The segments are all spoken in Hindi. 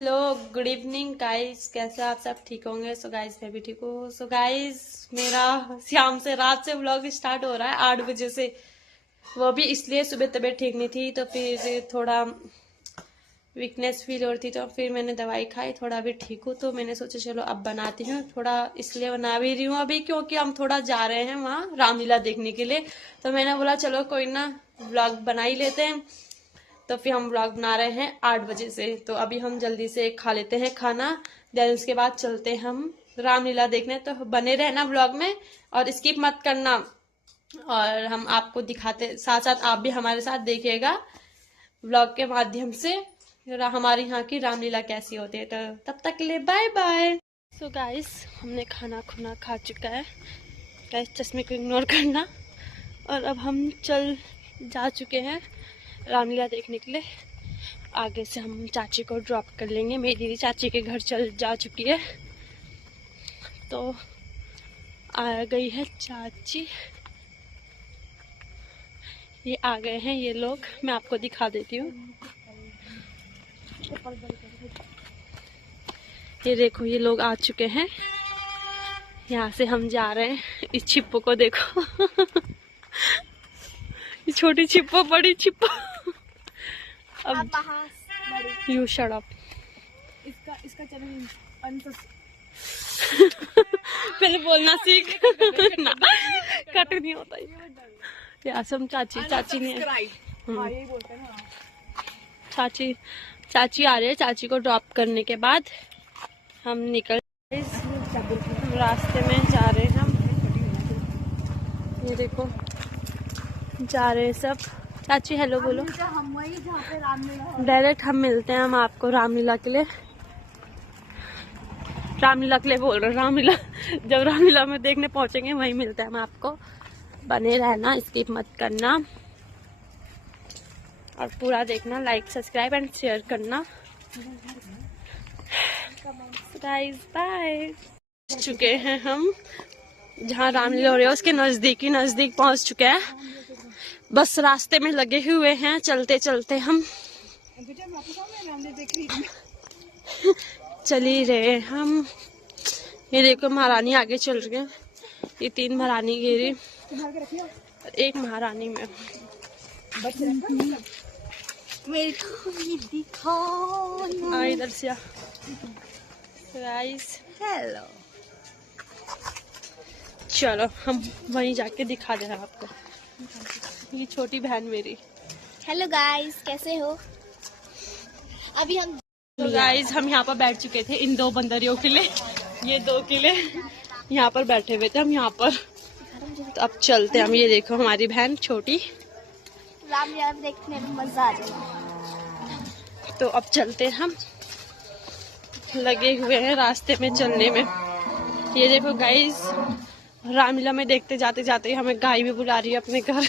हेलो गुड इवनिंग गाइस, कैसे आप सब? ठीक होंगे। सो गाइस मैं भी ठीक हूँ। सो गाइस मेरा शाम से रात से व्लॉग स्टार्ट हो रहा है 8 बजे से। वो भी इसलिए सुबह तबीयत ठीक नहीं थी तो फिर थोड़ा वीकनेस फील हो रही थी, तो फिर मैंने दवाई खाई, थोड़ा अभी ठीक हूँ। तो मैंने सोचा चलो अब बनाती हूँ, थोड़ा इसलिए बना भी रही हूँ अभी क्योंकि हम थोड़ा जा रहे हैं वहाँ रामलीला देखने के लिए। तो मैंने बोला चलो कोई ना व्लॉग बना ही लेते हैं। तो फिर हम व्लॉग बना रहे हैं 8 बजे से। तो अभी हम जल्दी से खा लेते हैं खाना, देन उसके बाद चलते हैं हम रामलीला देखने। तो बने रहना व्लॉग में और स्किप मत करना, और हम आपको दिखाते साथ साथ आप भी हमारे साथ देखिएगा व्लॉग के माध्यम से हमारे यहाँ की रामलीला कैसी होती है। तो तब तक के लिए बाय बाय। सो गाइस हमने खाना खुना खा चुका है। गाइस चश्मे को इग्नोर करना। और अब हम जा चुके हैं रामलीला देखने के लिए। आगे से हम चाची को ड्रॉप कर लेंगे। मेरी दीदी चाची के घर जा चुकी है। तो आ गई है चाची, ये आ गए हैं ये लोग। मैं आपको दिखा देती हूँ, ये देखो ये लोग आ चुके हैं। यहाँ से हम जा रहे हैं। इस छिप्पो को देखो छोटी छिप्पो बड़ी छिप्पो। अब यू शट अप। इसका चैनल पहले बोलना सीख ना, कट नहीं होता ये आसम। चाची ने चाची आ रहे हैं। चाची को ड्रॉप करने के बाद हम निकल रास्ते में जा रहे हैं हम। ये देखो जा रहे हैं सब। चाची हेलो बोलो। हम वही जहाँ पे रामलीला डायरेक्ट हम मिलते हैं हम आपको रामलीला के लिए बोल रहे हैं। रामलीला जब रामलीला में देखने पहुंचेंगे वहीं मिलते हैं हम आपको। बने रहना, स्किप मत करना और पूरा देखना। लाइक सब्सक्राइब एंड शेयर करना। Guys bye. चुके हैं हम जहाँ रामलीला हो रही है उसके नजदीक पहुंच चुके हैं। बस रास्ते में लगे हुए हैं, चलते चलते हम चल ही रहे हम। ये देखो महारानी आगे चल रही है। ये 3 महारानी गिरी, एक महारानी में इधर से गाइस हेलो। चलो हम वहीं जाके दिखा दे रहे हैं आपको। ये छोटी बहन मेरी। हेलो गाइस कैसे हो? अभी हम गाइस हम यहाँ पर बैठ चुके थे इन 2 बंदरियों के लिए। ये 2 किले यहाँ पर बैठे हुए थे हम यहाँ पर। तो अब चलते हम। ये देखो हमारी बहन छोटी। रामलीला देखने में मजा आ जाएगा। तो अब चलते हम, लगे हुए हैं रास्ते में चलने में। ये देखो गाइस रामलीला में देखते जाते जाते हमें गाय भी बुला रही है अपने घर।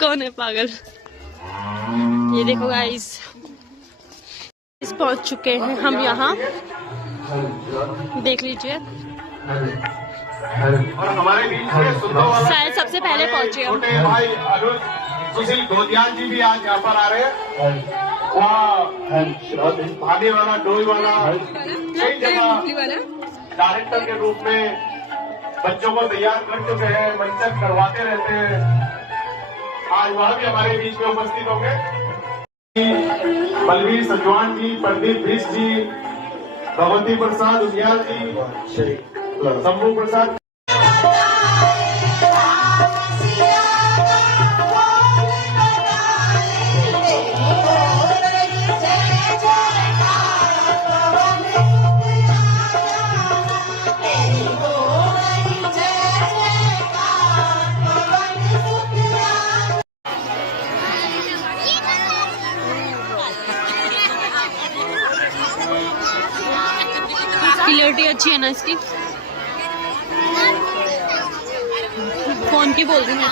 कौन है पागल? ये देखो गाइस पहुंच चुके हैं हम यहाँ, देख लीजिए। और हमारे बीच में शायद सबसे पहले पहुंचे हम। छोटे भाई अनुज सुशील गोदियाल जी भी आज यहाँ पर आ रहे हैं। भाने वाला डोई वाला कई जगह डायरेक्टर के रूप में बच्चों को तैयार कर चुके हैं, मंचन करवाते रहते हैं। आज वह भी हमारे बीच में उपस्थित होंगे। बलवीर सजवान जी, प्रदीप बिष्ट जी, भगवती प्रसाद उजियाल जी, शंभू प्रसाद। क्लियरिटी अच्छी है ना इसकी? फोन की बोल रही है।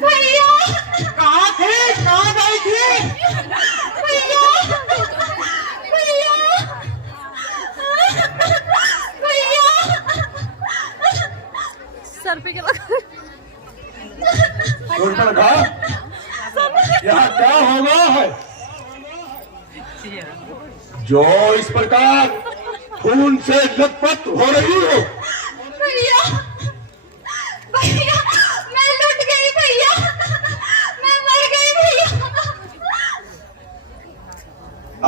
भैया कहाँ थे, कहाँ गई थी? भैया भैया भैया सर पे क्या लगा? सुनकर कहा यहाँ क्या हो गया है जो इस प्रकार खून से लथपथ हो रही हो? भैया भैया मैं लुट गई भैया, मैं मर गई भैया।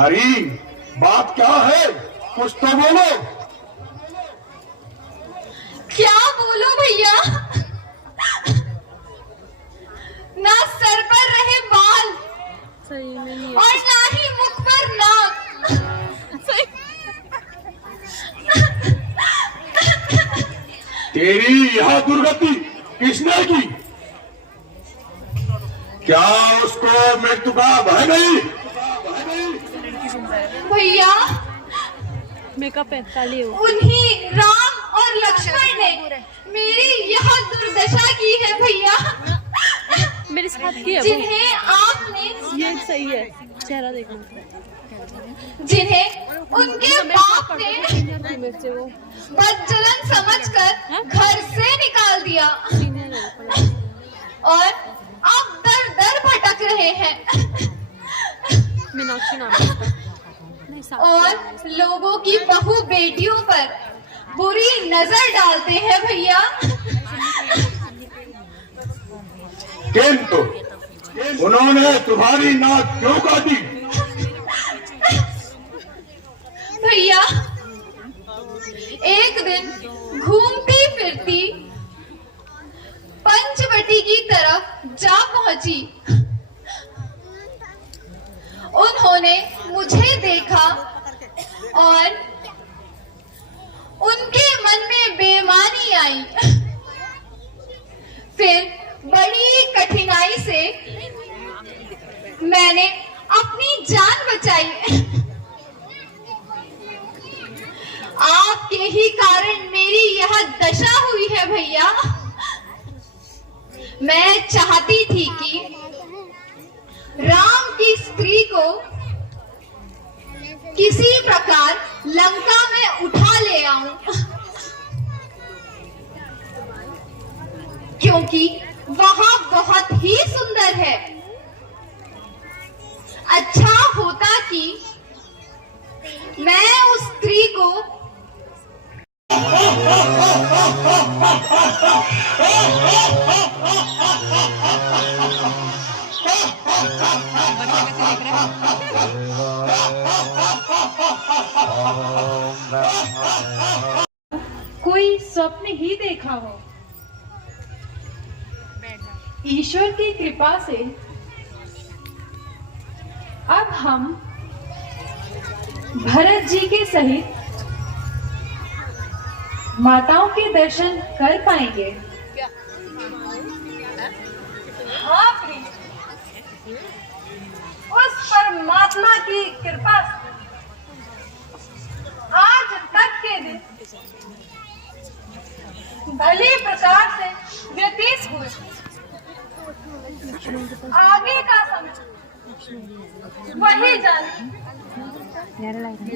अरे बात क्या है, कुछ तो बोलो। क्या बोलो भैया, ना सर पर रहे बाल सही नहीं है। और ना ही मुख पर नाक। तेरी यह दुर्गति किसने की? क्या उसको मृत्यु का भय नहीं? भैया मेकअप है, काली हो। उन्हीं राम और लक्ष्मण ने मेरी यह दुर्दशा की है भैया, मेरे साथ की है वो। जिन्हें आपने, ये सही है, चेहरा देखना। जिन्हें उनके बाप ने मेरे से वो बदचलन समझकर घर से निकाल दिया सीनियर है। और अब दर दर भटक रहे हैं मीनाक्षी नाम है उसका। नहीं, साथ और लोगों की बहू बेटियों पर बुरी नजर डालते हैं भैया। किंतु उन्होंने तुम्हारी नाक क्यों काटी? भैया एक दिन घूमती फिरती पंचवटी की तरफ जा पहुंची। उन्होंने मुझे देखा और उनके मन में बेईमानी आई। फिर बड़ी कठिनाई से मैंने अपनी जान बचाई। आपके ही कारण मेरी यह दशा हुई है भैया। मैं चाहती थी कि राम की स्त्री को किसी प्रकार लंका में उठा ले आऊं, क्योंकि वहां बहुत ही सुंदर है। अच्छा होता कि मैं उस स्त्री को कोई स्वप्न ही देखा हो। ईश्वर की कृपा से अब हम भरत जी के सहित माताओं के दर्शन कर पाएंगे। हाँ प्रिय, उस परमात्मा की कृपा से आज तक के दिन भली प्रकार से व्यतीत हुए। आगे का समय वही जाने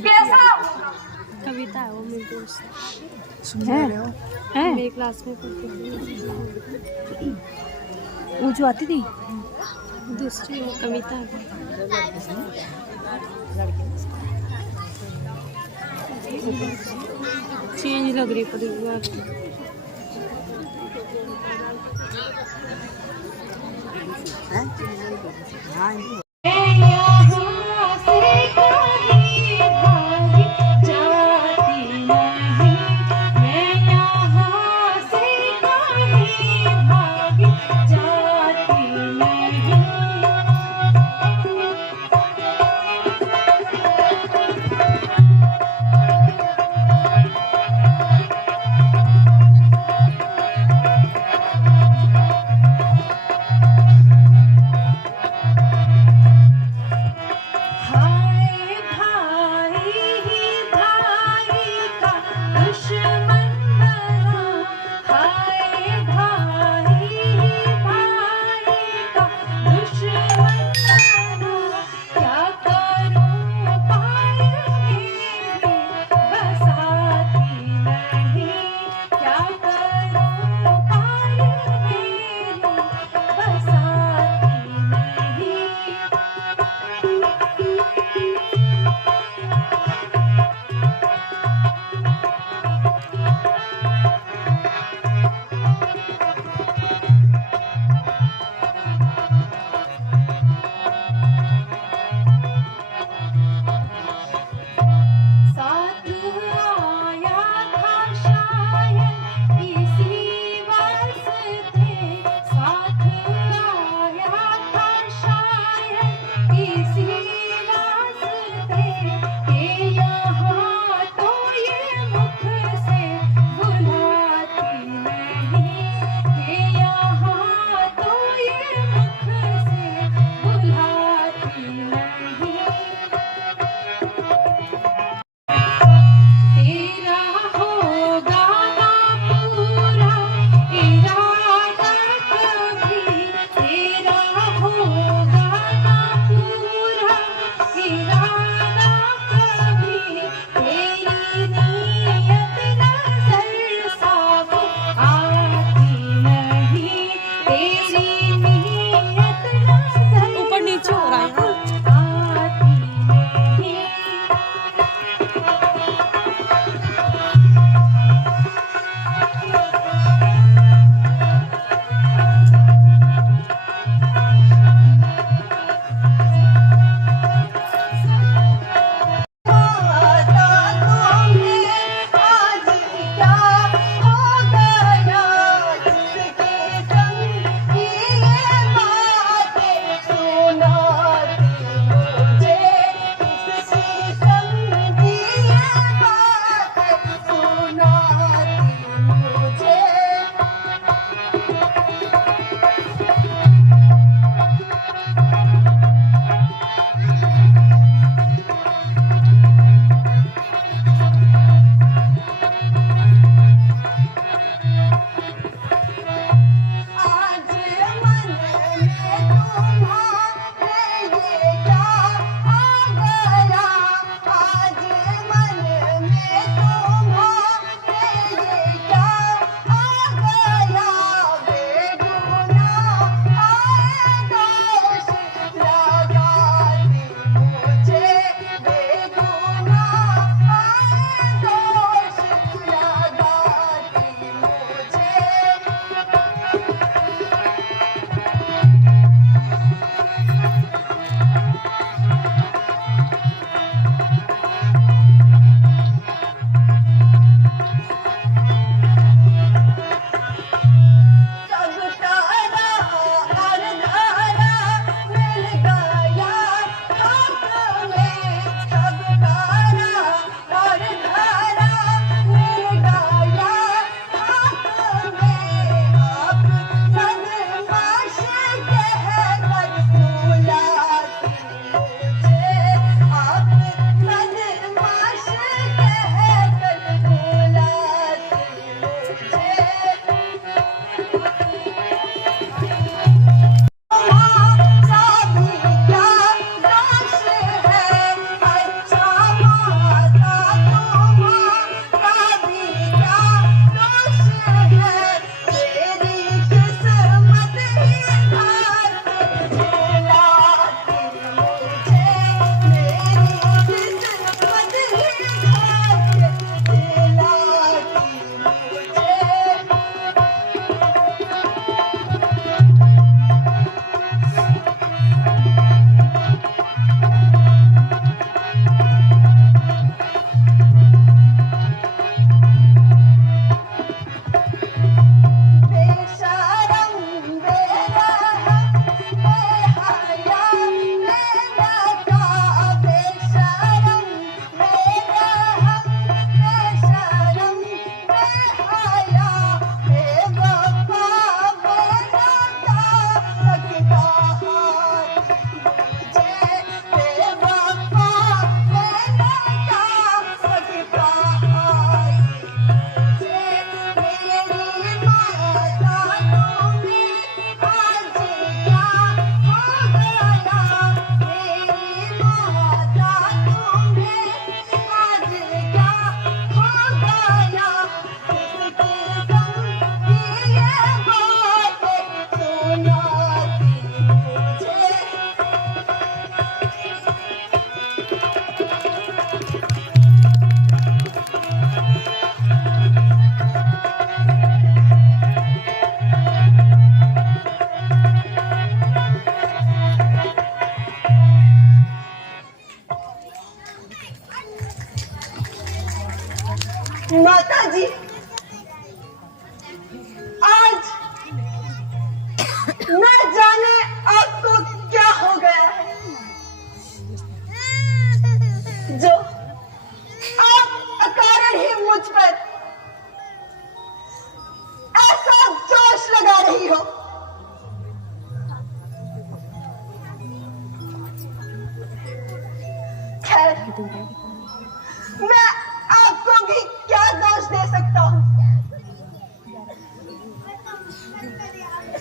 कैसा होगा। कविता है वो, मेरी दोस्त है मेरी क्लास में पढ़ती थी। वो जो आती थी दूसरी, वो कविता है। चेंज लग रही पूरी।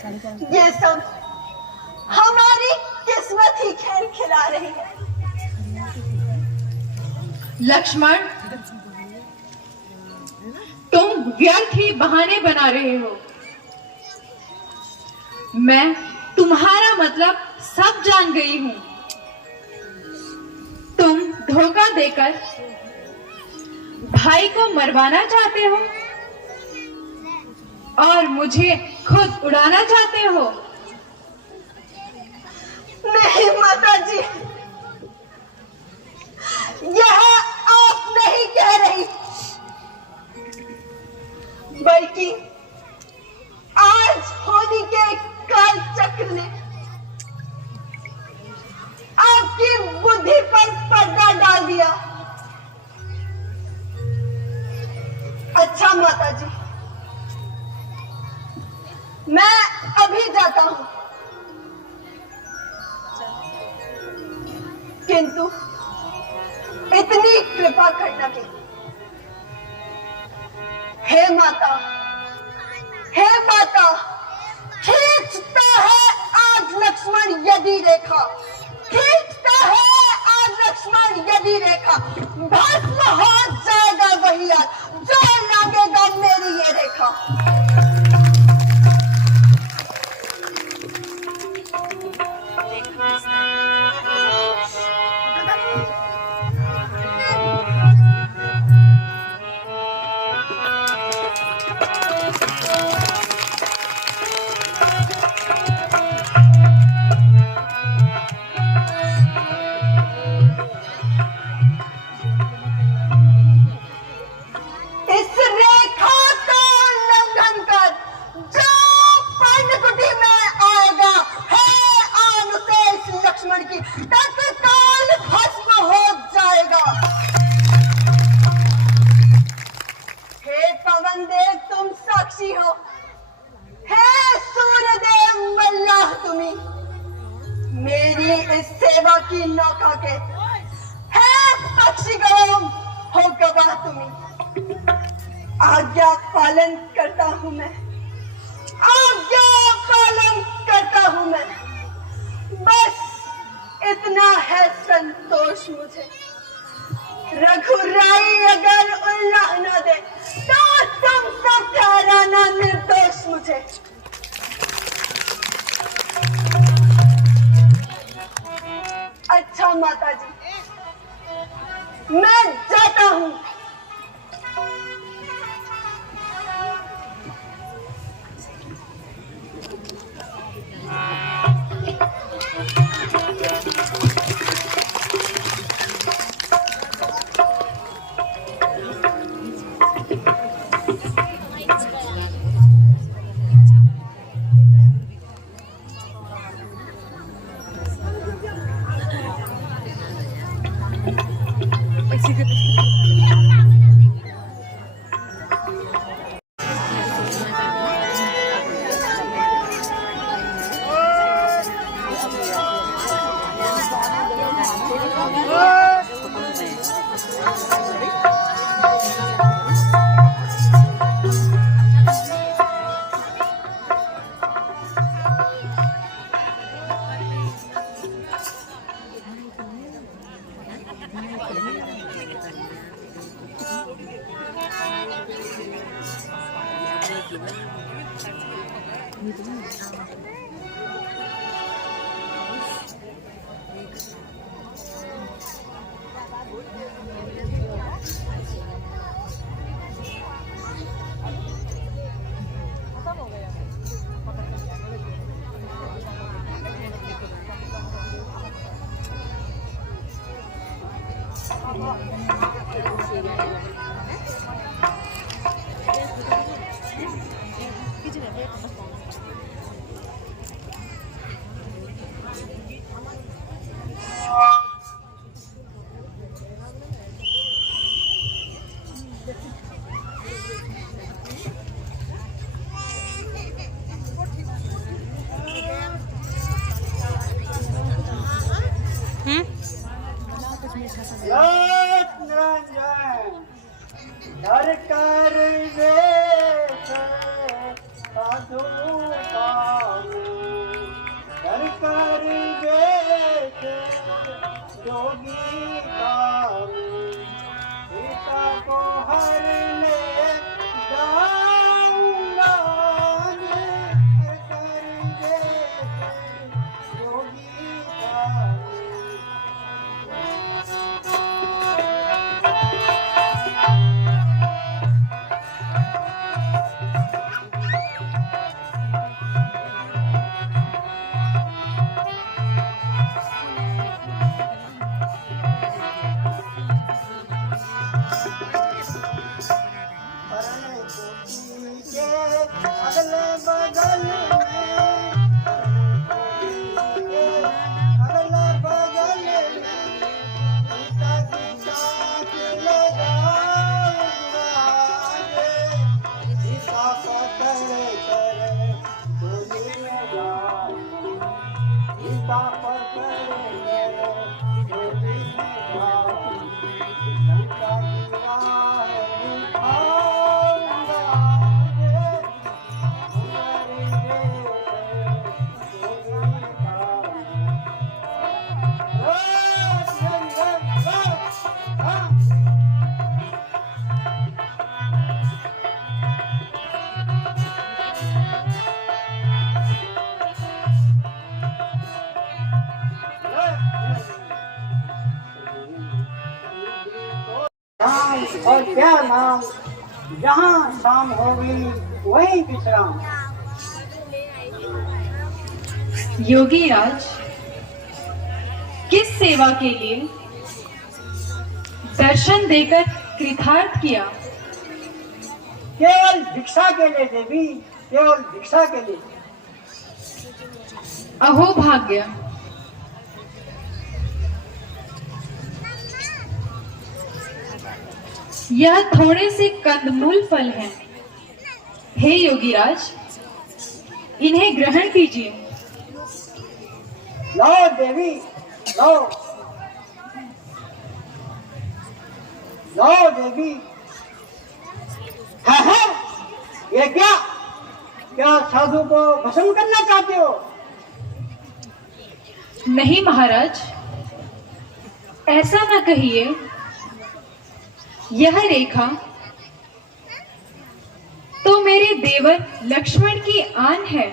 ये सब हमारी किस्मत ही खेल खिला रही है। लक्ष्मण, तुम व्यर्थ ही बहाने बना रहे हो। मैं तुम्हारा मतलब सब जान गई हूं। तुम धोखा देकर भाई को मरवाना चाहते हो और मुझे खुद उड़ाना चाहते हो। नहीं माता जी, यह आप नहीं कह रही, बल्कि आज होली के काल चक्र ने आपकी बुद्धि पर पर्दा डाल दिया। अच्छा माता जी, मैं अभी जाता हूं, किंतु इतनी कृपा करना की, हे माता, खींचता है आज लक्ष्मण यदि रेखा, खींचता है आज लक्ष्मण यदि रेखा, भस्म हो जाएगा वही आज जो लगेगा मेरी ये रेखा। मेरी इस सेवा की नौका के है पक्षी गवाम हो गवाह तुम्हें। आज्ञा पालन करता हूँ मैं, आज्ञा पालन करता हूँ मैं, बस इतना है संतोष मुझे। रघुराई अगर उल्लाह न दे तो तुम सब ठहराना निर्दोष मुझे। अच्छा माता जी, मैं जाता हूँ। और क्या नाम, जहाँ शाम होगी वहीं विश्राम। योगी राज, किस सेवा के लिए दर्शन देकर कृतार्थ किया? केवल भिक्षा के लिए देवी, केवल भिक्षा के लिए। अहो भाग्य, यह थोड़े से कंदमूल फल हैं। हे योगीराज, इन्हें ग्रहण कीजिए। लो देवी, लो लो देवी। है ये क्या, क्या साधु को भस्म करना चाहते हो? नहीं महाराज, ऐसा न कहिए। यह रेखा तो मेरे देवर लक्ष्मण की आन है,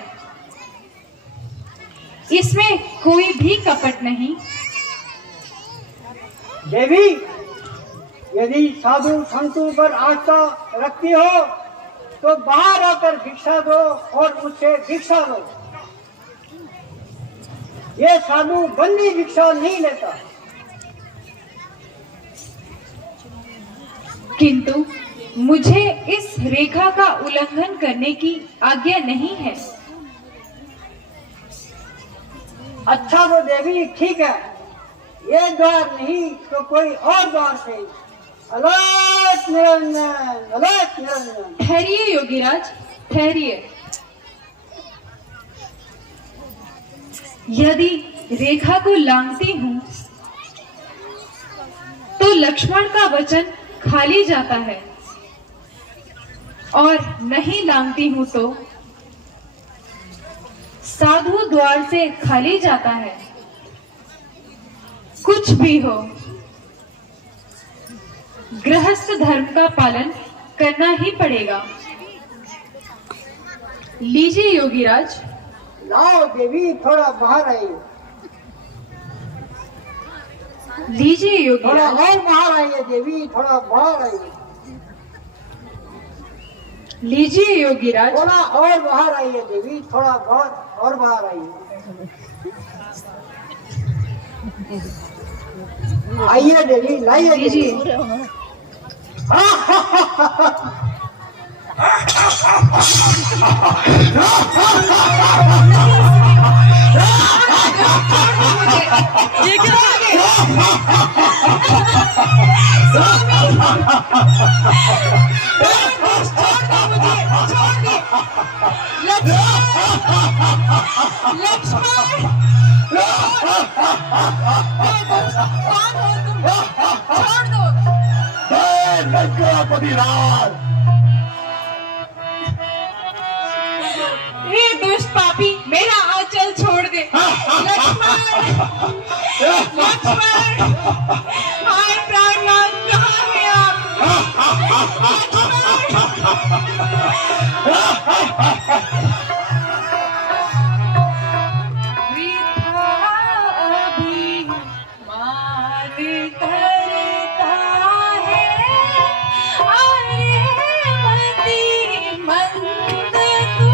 इसमें कोई भी कपट नहीं। देवी, यदि साधु संतों पर आस्था रखती हो तो बाहर आकर भिक्षा दो और मुझसे भिक्षा लो। ये साधु बंदी भिक्षा नहीं लेता। किंतु मुझे इस रेखा का उल्लंघन करने की आज्ञा नहीं है। अच्छा तो देवी ठीक है, ये द्वार नहीं तो कोई और द्वार से। Alert Niranjan, alert Niranjan. ठहरिए योगीराज, ठहरिए। यदि रेखा को लांघती हूँ तो लक्ष्मण का वचन खाली जाता है, और नहीं लांघती हूँ तो साधु द्वार से खाली जाता है। कुछ भी हो, गृहस्थ धर्म का पालन करना ही पड़ेगा। लीजिए योगीराज। लाओ देवी, थोड़ा बाहर आइए। लीजिए थोड़ा योगीराज। और बाहर आइए देवी, थोड़ा बाहर आइए। लीजिए योगीराज। थोड़ा और बाहर आइए देवी, थोड़ा और बाहर आइए। आइए देवी, लाइए लीजिए। देवी। हे दुष्ट पापी, मेरा आंचल छोड़ दे। लक्ष्मण, लक्ष्मण, हाय प्राणनाथ, कहाँ हैं आप? वृथा अभिमान करता है, अरे मति मंद तू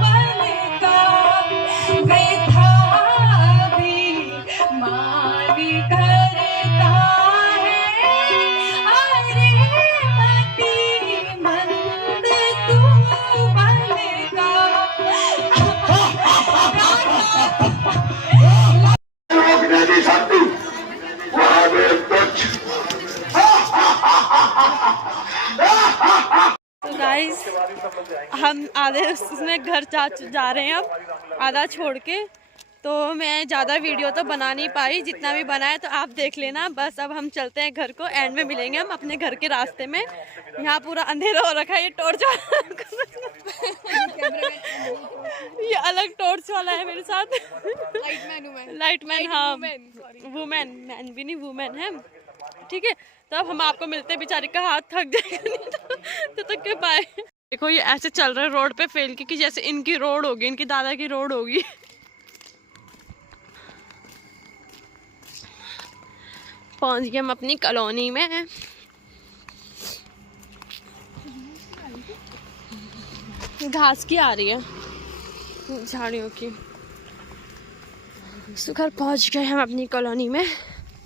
बल हम आधे उसमें घर जा रहे हैं अब, आधा छोड़ के। तो मैं ज़्यादा वीडियो तो बना नहीं पाई, जितना भी बनाया तो आप देख लेना। बस अब हम चलते हैं घर को, एंड में मिलेंगे हम अपने घर के रास्ते में। यहाँ पूरा अंधेरा हो रखा है, ये टॉर्च ये अलग टॉर्च वाला है मेरे साथ। लाइटमैन हाँ, वुमेन, मैन भी नहीं वुमेन है, ठीक है। तो अब हम आपको मिलते हैं, बेचारी का हाथ थक जाएगा तो तक के पाए। देखो ये ऐसे चल रहे रोड पे फेल की जैसे इनकी रोड होगी, इनकी दादा की रोड होगी। पहुंच गए हम अपनी कॉलोनी में। घास की आ रही है, झाड़ियों की। सुखर पहुंच गए हम अपनी कॉलोनी में,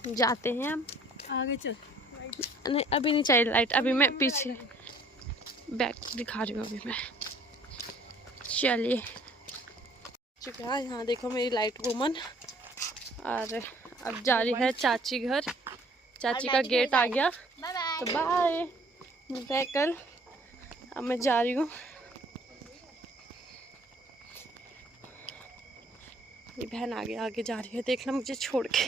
जाते हैं हम आगे। चल नहीं अभी नहीं चाहिए लाइट, अभी मैं पीछे बैक दिखा रही हूँ अभी मैं। चलिए चुका है यहाँ, देखो मेरी लाइट वूमन। और अब जा रही है चाची घर, चाची का गेट आ गया तो बाय, मिलते हैं कल। अब मैं जा रही हूँ, ये बहन आगे जा रही है, देखना मुझे छोड़ के।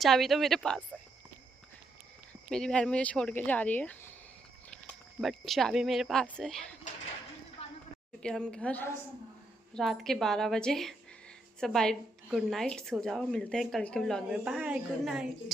चाबी तो मेरे पास है, मेरी बहन मुझे छोड़ के जा रही है, बट चाबी मेरे पास है। क्योंकि हम घर रात के 12 बजे। सब बाय, गुड नाइट, सो जाओ। मिलते हैं कल के व्लॉग में, बाय, गुड नाइट।